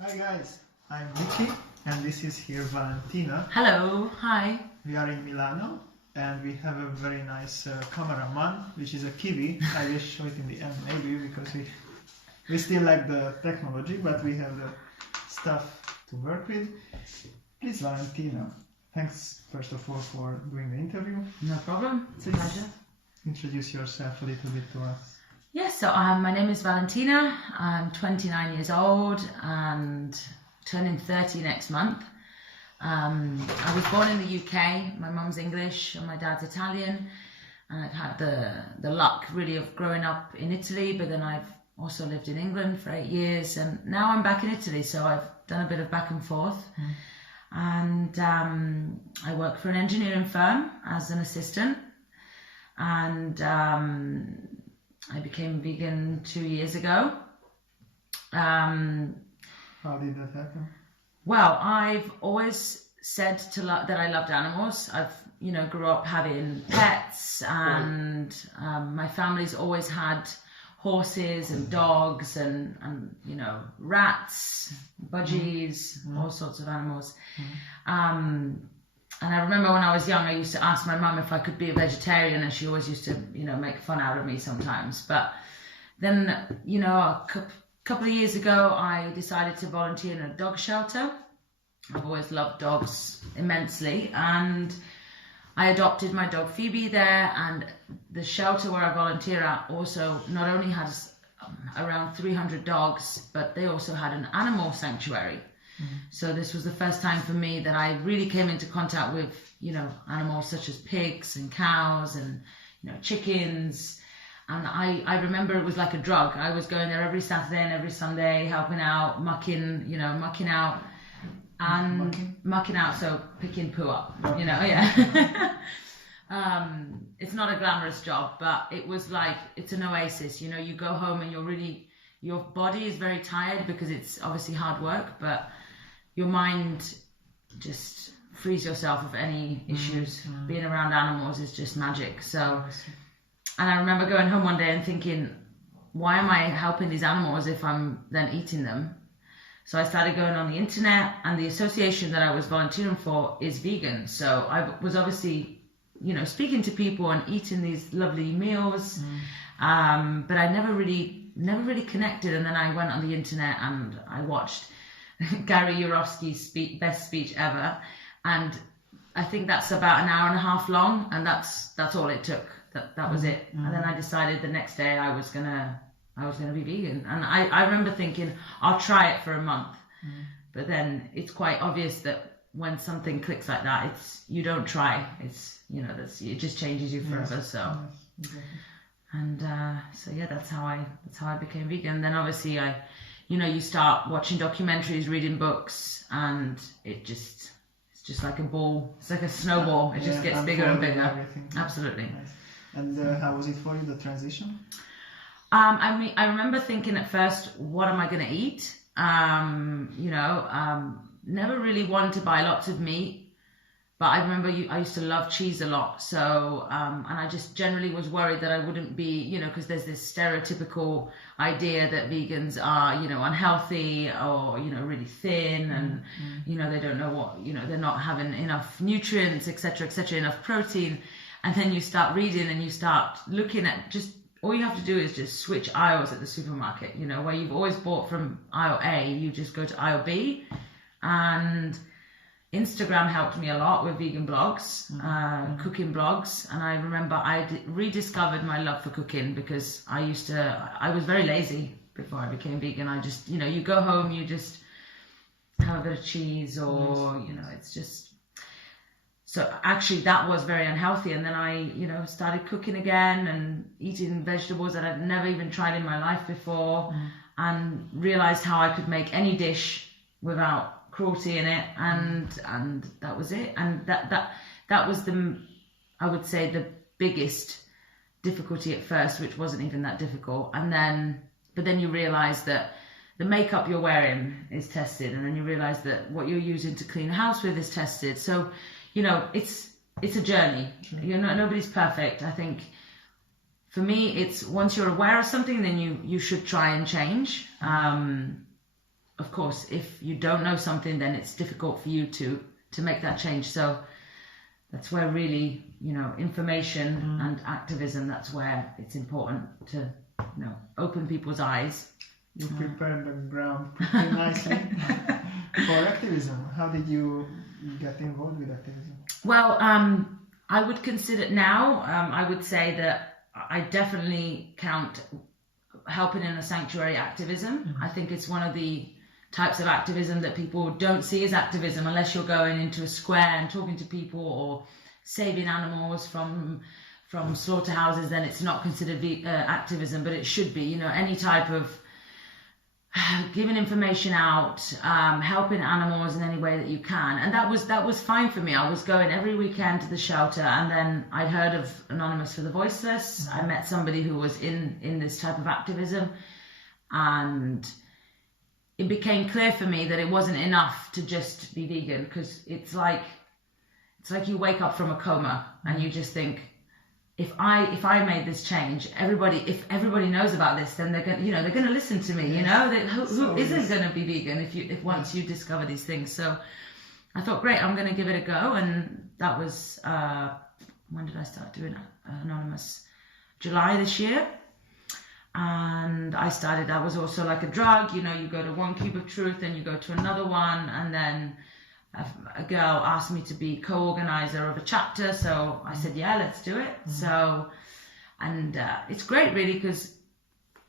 Hi guys, I'm Vicky and this is here Valentina. Hello, hi. We are in Milano and we have a very nice cameraman, which is a Kiwi. I will show it in the end maybe because we still lack the technology, but we have the stuff to work with. Please Valentina, thanks first of all for doing the interview. No problem, it's a pleasure. Introduce yourself a little bit to us. Yes, so my name is Valentina. I'm 29 years old and turning 30 next month. I was born in the UK. My mum's English and my dad's Italian. And I've had the luck really of growing up in Italy, but then I've also lived in England for 8 years. And now I'm back in Italy, so I've done a bit of back and forth. And I work for an engineering firm as an assistant. And I became vegan 2 years ago. How did that happen? Well, I've always said that I loved animals. I've, grew up having pets, and my family's always had horses and dogs and rats, budgies, all sorts of animals. And I remember when I was young, I used to ask my mum if I could be a vegetarian, and she always used to, make fun out of me sometimes. But then, a couple of years ago, I decided to volunteer in a dog shelter. I've always loved dogs immensely, and I adopted my dog Phoebe there. And the shelter where I volunteer at also not only has around 300 dogs, but they also had an animal sanctuary. So this was the first time for me that I really came into contact with, animals such as pigs and cows and, chickens. And I remember it was like a drug. I was going there every Saturday and every Sunday, helping out, mucking out. And mucking out, so picking poo up, yeah. It's not a glamorous job, but it was like, it's an oasis. You go home and your body is very tired because it's obviously hard work, but your mind just frees yourself of any issues. Being around animals is just magic. So, and I remember going home one day and thinking, why am I helping these animals if I'm then eating them? So I started going on the internet, and the association that I was volunteering for is vegan. So I was obviously, speaking to people and eating these lovely meals, but I never really connected. And then I went on the internet and I watched Gary Yourofsky's best speech ever, and I think that's about an hour and a half long, and that's all it took. That was it. And then I decided the next day I was gonna be vegan, and I remember thinking I'll try it for a month, but then it's quite obvious that when something clicks like that, you don't try. It's it just changes you forever. So. And so yeah, that's how I became vegan. Then obviously you start watching documentaries, reading books, and it's just like a ball. It's like a snowball. It just gets bigger and bigger. Everything. Absolutely. Nice. And how was it for you, the transition? I remember thinking at first, what am I going to eat? Never really wanted to buy lots of meat. But I remember I used to love cheese a lot. So, and I just generally was worried that I wouldn't be, because there's this stereotypical idea that vegans are, unhealthy or, really thin and, they don't know what, they're not having enough nutrients, et cetera, enough protein. And then you start reading and you start looking at all you have to do is just switch aisles at the supermarket, where you've always bought from aisle A, you just go to aisle B. And Instagram helped me a lot with vegan blogs, cooking blogs, and I remember I rediscovered my love for cooking because I was very lazy before I became vegan. I just, you go home, you just have a bit of cheese or, it's just, so actually that was very unhealthy. And then I, started cooking again and eating vegetables that I'd never even tried in my life before, and realized how I could make any dish without cruelty in it, and that was it. And that was I would say the biggest difficulty at first, which wasn't even that difficult. But then you realize that the makeup you're wearing is tested, and then you realize that what you're using to clean the house with is tested. So it's a journey. Nobody's perfect. I think for me, it's once you're aware of something, then you should try and change. of course, if you don't know something, then it's difficult for you to make that change. So that's where really, information and activism, that's where it's important to, open people's eyes. You prepared the ground pretty nicely for activism. How did you get involved with activism? Well, I would consider now, I would say that I definitely count helping in a sanctuary activism. I think it's one of the types of activism that people don't see as activism unless you're going into a square and talking to people or saving animals from slaughterhouses. Then it's not considered activism, but it should be. Any type of giving information out, helping animals in any way that you can, and that was fine for me. I was going every weekend to the shelter, and then I'd heard of Anonymous for the Voiceless. I met somebody who was in this type of activism, and it became clear for me that it wasn't enough to just be vegan, because it's like you wake up from a coma and you just think, if I made this change, if everybody knows about this, then they're going to listen to me. Who isn't going to be vegan if once you discover these things? So I thought, great, I'm going to give it a go, and that was when did I start doing Anonymous? July this year. And I was also like a drug, you go to one cube of truth, then you go to another one, and then a girl asked me to be co-organizer of a chapter, so I said, yeah, let's do it. So, and it's great really, because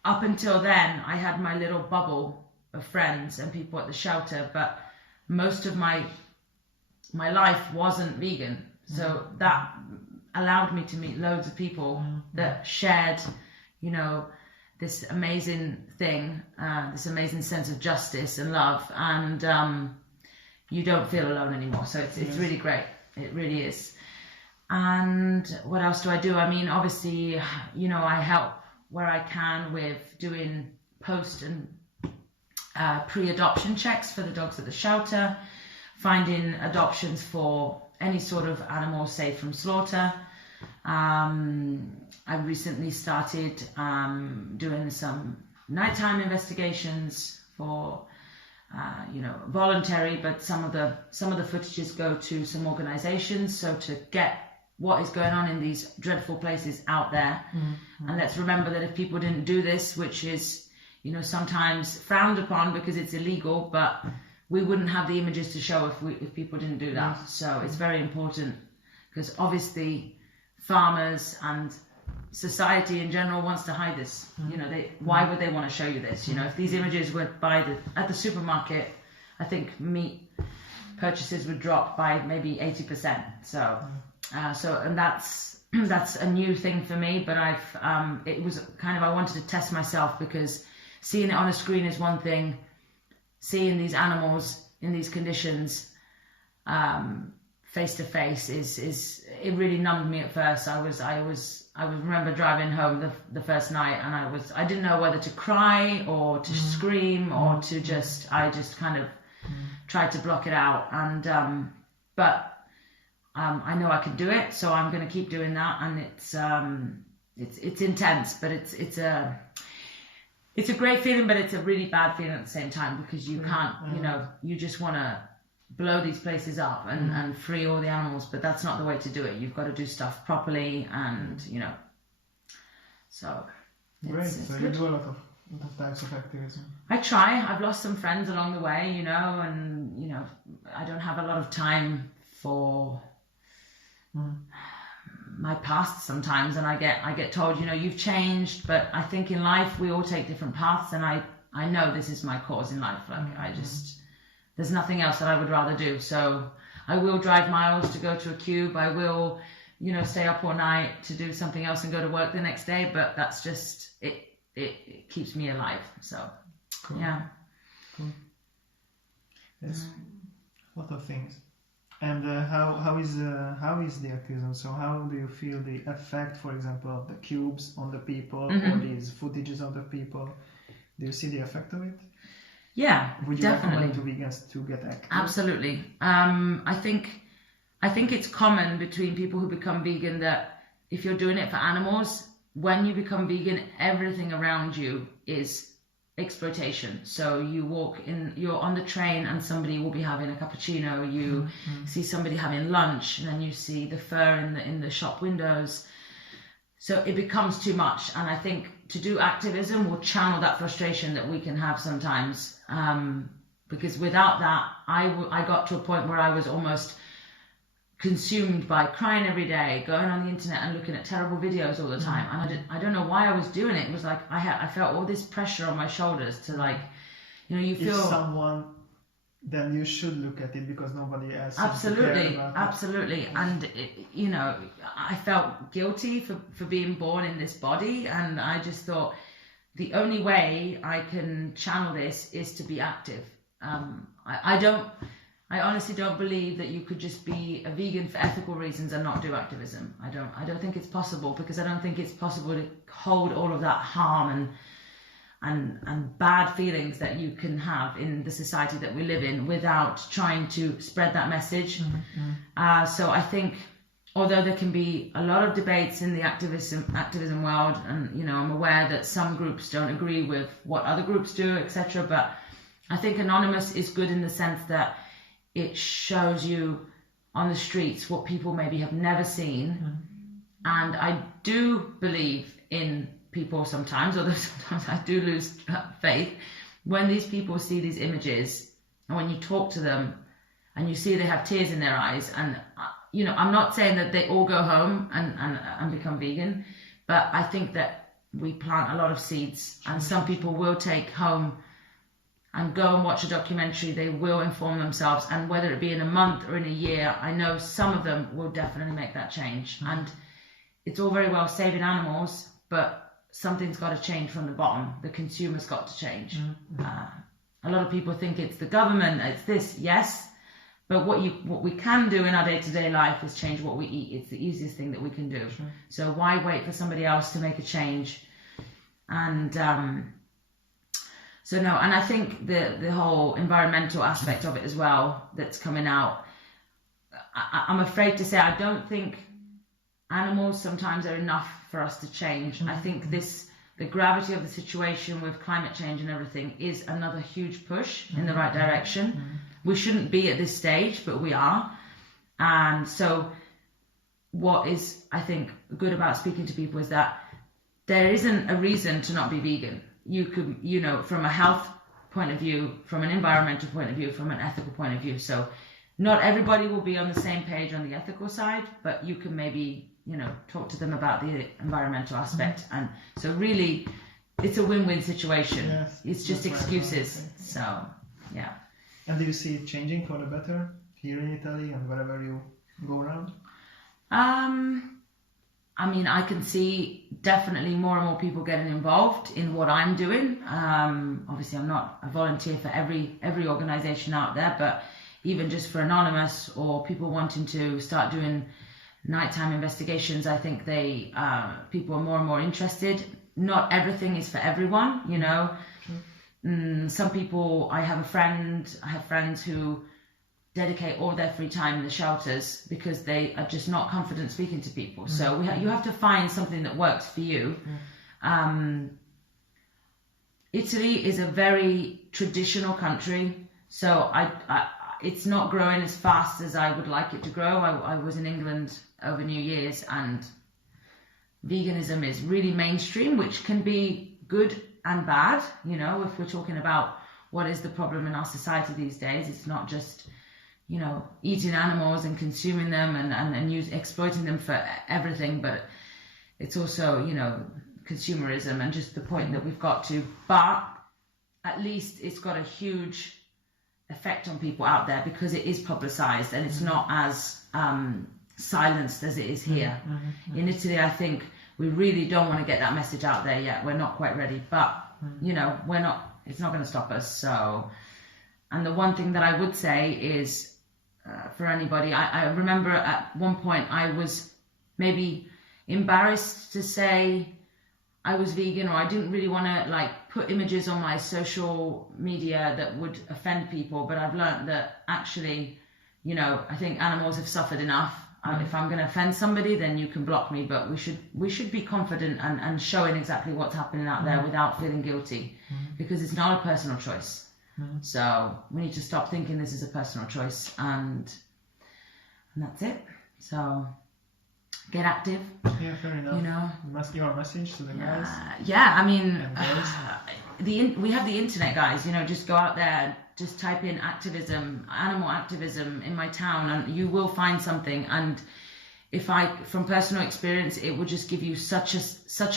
up until then I had my little bubble of friends and people at the shelter, but most of my life wasn't vegan, so that allowed me to meet loads of people that shared, this amazing thing, this amazing sense of justice and love, and you don't feel alone anymore. So it's really great. It really is. And what else do I do? I mean, obviously, I help where I can with doing post and pre-adoption checks for the dogs at the shelter, finding adoptions for any sort of animal safe from slaughter. I recently started doing some nighttime investigations for voluntary, but some of the footages go to some organizations, so to get what is going on in these dreadful places out there. And let's remember that if people didn't do this, which is sometimes frowned upon because it's illegal, but we wouldn't have the images to show if people didn't do that. So it's very important, because obviously farmers and society in general wants to hide this. Why would they want to show you this? If these images were at the supermarket, I think meat purchases would drop by maybe 80%. So and that's a new thing for me, but it was kind of, I wanted to test myself, because seeing it on a screen is one thing, seeing these animals in these conditions face to face is it really numbed me at first. I remember driving home the first night, and I didn't know whether to cry or to scream or to I just kind of tried to block it out, and but I know I can do it, so I'm going to keep doing that. And it's intense, but it's a great feeling, but it's a really bad feeling at the same time, because you can't, you just want to blow these places up and free all the animals, but that's not the way to do it. You've got to do stuff properly, and so great. So you do a lot of types of activism. I try. I've lost some friends along the way, and I don't have a lot of time for my past sometimes, and I get told, you've changed, but I think in life we all take different paths, and I know this is my cause in life. Like there's nothing else that I would rather do. So I will drive miles to go to a cube. I will, stay up all night to do something else and go to work the next day. But that's just, it keeps me alive. So, cool. Yeah. Cool. There's a lot of things. And how is the activism? So how do you feel the effect, for example, of the cubes on the people, or these footages of the people? Do you see the effect of it? Yeah, would you definitely. recommend to vegans to get active? Absolutely. I think it's common between people who become vegan that if you're doing it for animals, when you become vegan, everything around you is exploitation. So you're on the train and somebody will be having a cappuccino, you see somebody having lunch, and then you see the fur in the shop windows. So it becomes too much. And I think to do activism will channel that frustration that we can have sometimes. Because without that, I got to a point where I was almost consumed by crying every day, going on the internet and looking at terrible videos all the time. And I don't know why I was doing it. It was like I felt all this pressure on my shoulders to, like, you know, you feel... If someone, then you should look at it because nobody else... Absolutely. And, you know, I felt guilty for being born in this body. And I just thought the only way I can channel this is to be active. I honestly don't believe that you could just be a vegan for ethical reasons and not do activism. I don't think it's possible, because I don't think it's possible to hold all of that harm and bad feelings that you can have in the society that we live in without trying to spread that message. So I think, although there can be a lot of debates in the activism world, and, you know, I'm aware that some groups don't agree with what other groups do, etc., but I think Anonymous is good in the sense that it shows you on the streets what people maybe have never seen. And I do believe in people sometimes, although sometimes I do lose faith, when these people see these images and when you talk to them and you see they have tears in their eyes. And, you know, I'm not saying that they all go home and become vegan, but I think that we plant a lot of seeds, and some people will take home and go and watch a documentary. They will inform themselves, and whether it be in a month or in a year, I know some of them will definitely make that change. And it's all very well saving animals, but something's got to change from the bottom. The consumer's got to change. A lot of people think it's the government, it's this, yes, but what we can do in our day-to-day life is change what we eat. It's the easiest thing that we can do. So why wait for somebody else to make a change? And so no, and I think the whole environmental aspect of it as well that's coming out, I'm afraid to say I don't think animals sometimes are enough for us to change. I think the gravity of the situation with climate change and everything is another huge push in the right direction. We shouldn't be at this stage, but we are. And so what is, I think, good about speaking to people is that there isn't a reason to not be vegan. You could, you know, from a health point of view, from an environmental point of view, from an ethical point of view. So not everybody will be on the same page on the ethical side, but you can maybe, you know, talk to them about the environmental aspect. And so really, it's a win-win situation. Yes, it's just excuses. So, yeah. And do you see it changing for the better here in Italy and wherever you go around? I mean, I can see definitely more and more people getting involved in what I'm doing. Obviously, I'm not a volunteer for every organisation out there, but even just for Anonymous or people wanting to start doing nighttime investigations, I think people are more and more interested. Not everything is for everyone, you know. Some people, I have friends who dedicate all their free time in the shelters because they are just not confident speaking to people. So you have to find something that works for you. Italy is a very traditional country, so it's not growing as fast as I would like it to grow. I was in England over New Year's, and veganism is really mainstream, which can be good and bad. You know, if we're talking about what is the problem in our society these days, it's not just, you know, eating animals and consuming them and exploiting them for everything, but it's also, you know, consumerism and just the point that we've got to. But at least it's got a huge effect on people out there because it is publicized and it's not as silenced as it is here. In Italy, I think we really don't want to get that message out there yet. We're not quite ready, but you know, it's not going to stop us. So, and the one thing that I would say is for anybody, I remember at one point I was maybe embarrassed to say I was vegan, or I didn't really want to like put images on my social media that would offend people, but I've learned that actually, you know, I think animals have suffered enough If I'm going to offend somebody, then you can block me. But we should be confident and showing exactly what's happening out there without feeling guilty, because it's not a personal choice. So we need to stop thinking this is a personal choice, and that's it. So get active. Yeah, fair enough. You know, your message to the guys. Yeah, I mean, we have the internet, guys. You know, just go out there, just type in activism, animal activism in my town, and you will find something. And from personal experience, it will just give you such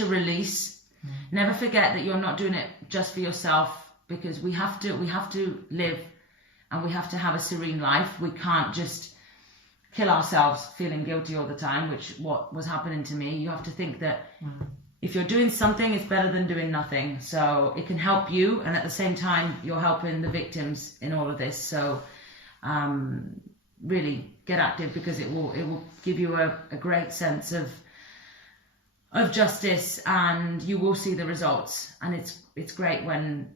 a release. Never forget that you're not doing it just for yourself, because we have to live, and we have to have a serene life. We can't just kill ourselves feeling guilty all the time, which what was happening to me. You have to think that if you're doing something, it's better than doing nothing. So it can help you, and at the same time, you're helping the victims in all of this. So really get active, because it will give you a great sense of justice, and you will see the results. And it's great when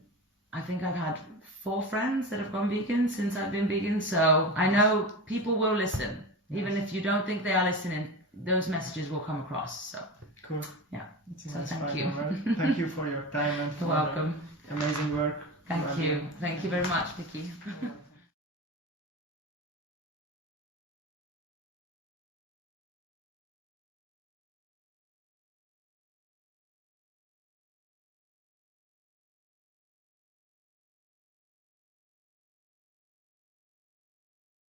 I think I've had 4 friends that have gone vegan since I've been vegan. So I know people will listen. Even if you don't think they are listening, those messages will come across. So cool. Yeah. So thank you. Thank you for your time and for You're welcome. Amazing work. Thank you very much, Vicky.